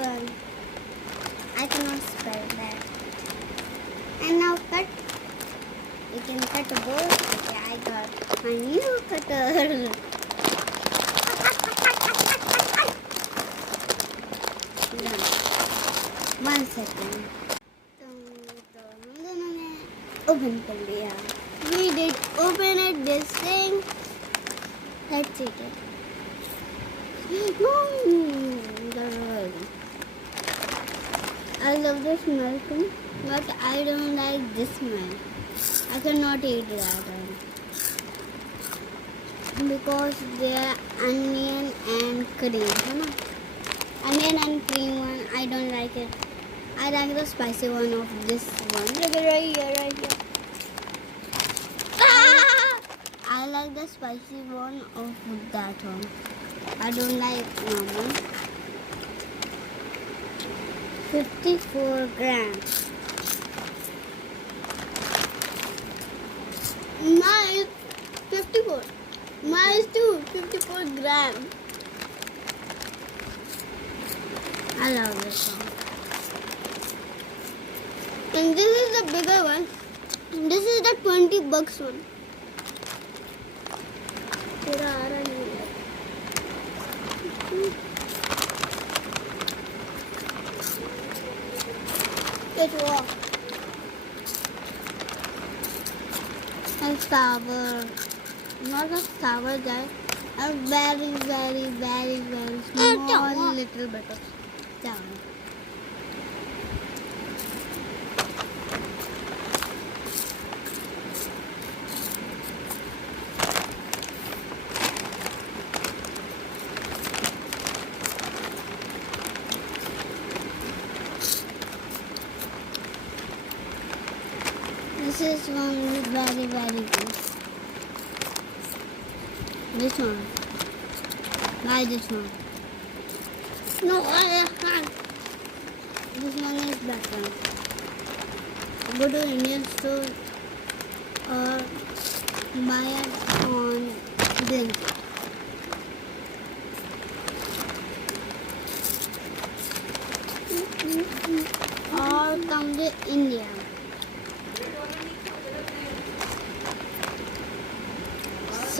fun. I cannot spell that. And now cut. You can cut a board. Okay, I got my new cutter. Done. 1 second. तो हम दोनों ने open कर लिया. We did open it. This thing. Let's eat it. I love the smell too, but I don't like this smell. I cannot eat that one because they are onion and cream. है ना? Onion and cream one, I don't like it. I like the spicy one of this one. Look at right here. I like the spicy one of that one. I don't like normal. 54 grams. Mine is 54. Mine is too 54 grams. I love this one. And this is the bigger one. This is the 20 bucks one. तेरा आ रहा नहीं है. It was a sour, not a sour guy, a very small little bit of sour. This is one very good. This one. Buy this one. No, I can't. This one is better. Go to Indian store or buy it on Blinkit. Or come to India.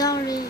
Sorry.